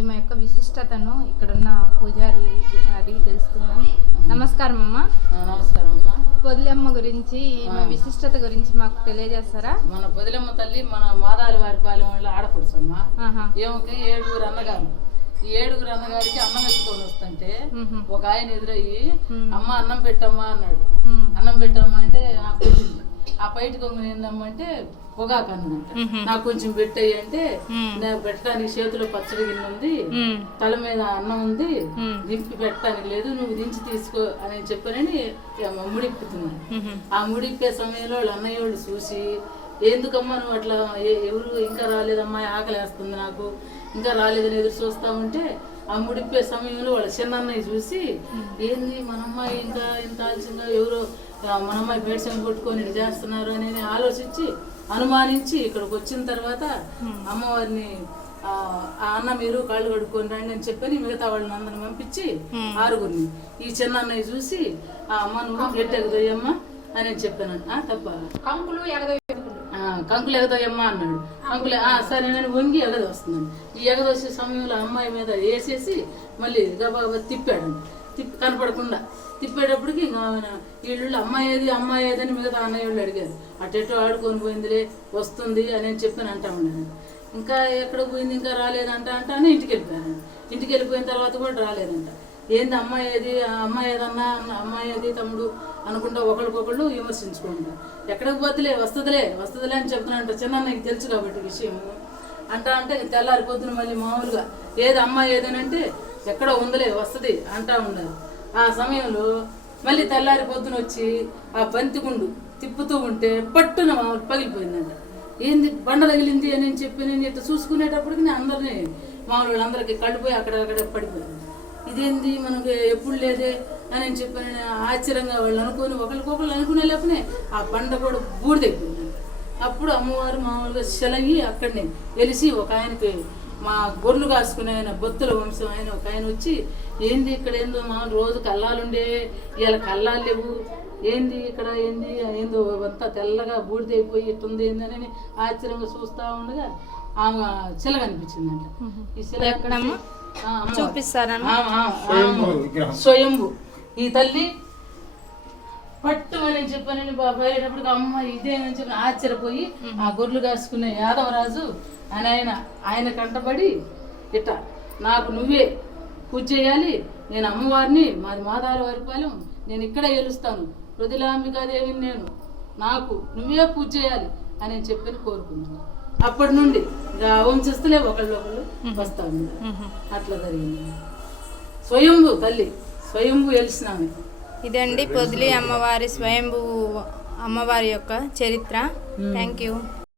ఈమె యొక్క విశిష్టతను ఇక్కడున్న పూజారి అడిగి తెలుసుకుందాం. నమస్కారం అమ్మ. నమస్కారం అమ్మ. పొదిలమ్మ గురించి ఈమె విశిష్టత గురించి మాకు తెలియజేస్తారా? మన పొదిలమ్మ తల్లి మన మాదారి వారి పాలెం వాళ్ళ ఆడపడుచమ్మ. ఏమకి 7 అన్నగారు. ఈ 7 అన్నగారికి అన్నం ఎత్తుకొని వస్తుంటే ఒక ఆయన ఎదురయ్యి అమ్మ అన్నం పెట్టమ్మా అన్నాడు. అన్నం పెట్టమ్మా అంటే నాకు పెట్టింది. ఆ బయట కొంగుని ఏందమ్మంటే పొగాకు అన్నదంట. నాకు కొంచెం పెట్టయ్యి అంటే నేను పెట్టడానికి చేతిలో పచ్చడి గిన్నె ఉంది, తల మీద అన్నం ఉంది, దింపి పెట్టడానికి లేదు, నువ్వు దించి తీసుకో అని చెప్పనని ముడిప్పుతున్నాను. ఆ ముడిప్పే సమయంలో వాళ్ళ అన్నయ్య వాళ్ళు చూసి, ఎందుకమ్మా నువ్వు అట్లా, ఎవరు ఇంకా రాలేదమ్మా, ఆకలి వేస్తుంది నాకు, ఇంకా రాలేదని ఎదురు చూస్తా ఉంటే ఆ ముడిప్పే సమయంలో వాళ్ళ చిన్నన్నయ్య చూసి, ఏంది మన అమ్మాయి ఇంకా ఇంత ఆలస్యంగా ఎవరో మన అమ్మాయి పేడ్సం కొట్టుకొని చేస్తున్నారు అని ఆలోచించి అనుమానించి ఇక్కడికి వచ్చిన తర్వాత అమ్మవారిని ఆ అన్న మీరు కాళ్ళు కడుక్కొని రండి అని చెప్పని మిగతా వాళ్ళని అందరిని పంపించి 6గురిని ఈ చిన్న అన్నయ్య చూసి ఆ అమ్మ నువ్వు గట్టెగదోయమ్మ అని చెప్పాను. తప్ప కంకులు ఎగదోయమ్మ అన్నాడు. కంకులు సరే నేను వంగి ఎగదోస్తున్నాను. ఈ ఎగదోసే సమయంలో అమ్మాయి మీద వేసేసి మళ్ళీ గబాగబా తిప్పాడు. కనపడకుండా తిప్పేటప్పటికి వీళ్ళు అమ్మాయి ఏదని మిగతా అన్నయ్య వాళ్ళు అడిగారు. అటెటో ఆడుకొని పోయిందిలే వస్తుంది అని చెప్పని అంటా ఉన్నాను. ఇంకా ఎక్కడ పోయింది, ఇంకా రాలేదంట అని ఇంటికి వెళ్ళిపోయాను. ఇంటికి వెళ్ళిపోయిన తర్వాత కూడా రాలేదంట. ఏంది అమ్మాయి ఏదన్నా అమ్మాయి ఏది తమ్ముడు అనుకుంటా ఒకరికొకళ్ళు విమర్శించుకుంటా. ఎక్కడికి పోతులే వస్తుందిలే అని చెప్తున్నానంట. చిన్నన్నకి తెలుసు కాబట్టి విషయం అంటే తెల్లారి పొద్దున మళ్ళీ మామూలుగా ఏది అమ్మాయి ఏదనంటే ఎక్కడ ఉందిలే వస్తుంది అంటా ఉన్నారు. ఆ సమయంలో మళ్ళీ తెల్లారి పొద్దున వచ్చి ఆ బంతిగుండు తిప్పుతూ ఉంటే పట్టున పగిలిపోయిందంట. ఏంది బండ తగిలింది అని చెప్పి నేను ఇట్లా చూసుకునేటప్పటికి నేను అందరినీ మామూలు వాళ్ళందరికీ కళ్ళిపోయి అక్కడ పడిపోయింది. ఇదేంది మనకు ఎప్పుడు లేదే అని చెప్పి నేను ఆశ్చర్యంగా వాళ్ళు అనుకుని ఒకరికొకళ్ళు అనుకునే లేకనే ఆ బండ కూడా బూడిదైపోయింది. అప్పుడు అమ్మవారు మామూలుగా శలగి అక్కడనే వెలిసి ఒక ఆయనకి మా గొర్రెలు కాసుకునే ఆయన బొత్తుల వంశం ఆయన ఒక ఆయన వచ్చి, ఏంది ఇక్కడ ఏందో మామూలు రోజు కల్లాలుండే ఇవాళ కల్లాలు లేవు, ఏంది ఇక్కడ ఏందో అంతా తెల్లగా బూడిదైపోయి ఇట్టుంది ఏందని ఆశ్చర్యంగా చూస్తూ ఉండగా ఆమె శిల కనిపించిందంట. ఈ శిల ఎక్కడమ్మా చూపిస్తారా? స్వయంభు ఈ తల్లి పట్టు అని చెప్పని బయటప్పటికి అమ్మ ఇదేనని చెప్పి ఆశ్చర్యపోయి ఆ గొర్రెలు కాసుకునే యాదవరాజు అని ఆయన కంటపడి ఇట్ట నాకు నువ్వే పూజ చేయాలి, నేను అమ్మవారిని మాది మాదారి వారి పాలెం, నేను ఇక్కడే గెలుస్తాను, ప్రతిలాంబికాదేవిని నేను, నాకు నువ్వే పూజ చేయాలి అని చెప్పని కోరుకున్నాను. అప్పటి నుండి వంశస్థులే ఒకళ్ళు వస్తా ఉన్నారు. అట్లా జరిగింది. స్వయంభు తల్లి స్వయంభు వెలిసినామె. ఇదండి పొదిలి అమ్మవారి స్వయంభూ అమ్మవారి యొక్క చరిత్ర. Thank you.